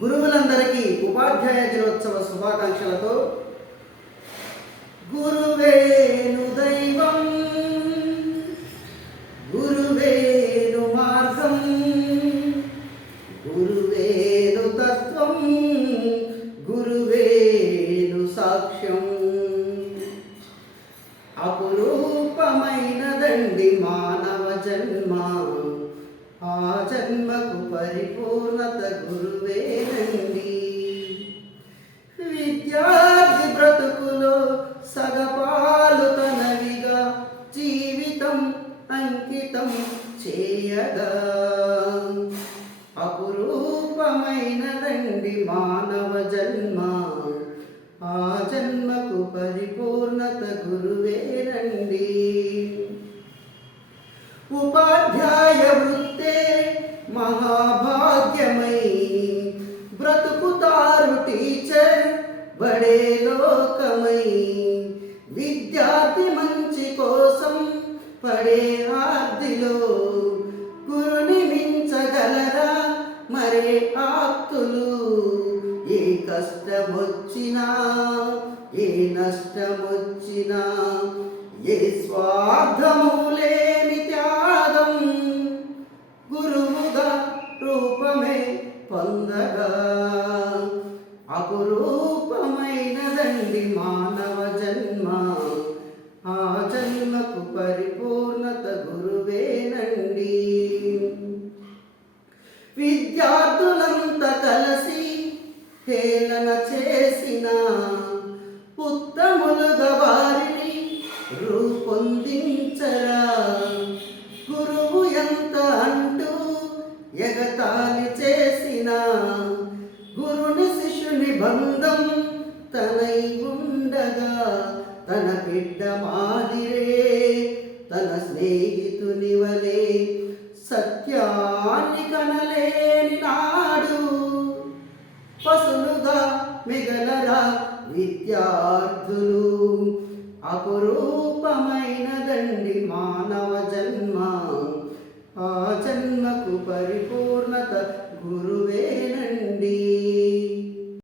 గురువులందరికీ ఉపాధ్యాయ దినోత్సవ శుభాకాంక్షలతో గురువేను దైవం గురువేను మార్గం గురువేను తత్వం గురువేను సాక్ష్యం అపురూపమైనదండి మానవ జన్మ ఆ జన్మకు పరిపూర్ణత గురువేనండి. విద్యార్థి బ్రతుకులో సగపాలు తనవిగా జీవితం అంకితం చేయగా అపురూపమైనదండి మానవ జన్మ ఆ జన్మకు పరిపూర్ణత గురువేనండి. ఉపాధ్యాయ వృత్తే మహాభాగ్యమై బ్రతుకుతారు టీచర్ బడే లోకమై. విద్యార్థి మంచి కోసం పడే ఆర్దిలో గురుని మించగలరా మరే ఆప్తులు. ఏ కష్టమొచ్చినా ఏ నష్టమొచ్చినా ఏ స్వార్థము లేని త్యాగం గురువుగా రూపమే పొందగా అపురూపమైనదండి మానవ జన్మ ఆ జన్మకు పరిపూర్ణత గురువేనండి. విద్యార్థులంతా కలిసి హేళన చేసిన ఉత్తములుగా వారిని రూపొందించరా. గురువు ఎంత అంటూ ఎగతాళి చేసిన గురుని శిష్యుని బంధం తనై ఉండగా తన బిడ్డ మాదిరే తన స్నేహితుని వలె సత్యాన్ని కనలేని నాడు పసులుగా మిగలరా విద్యార్థులు. అపురూపమైనదండి మానవ జన్మ ఆ జన్మకు పరిపూర్ణత గురు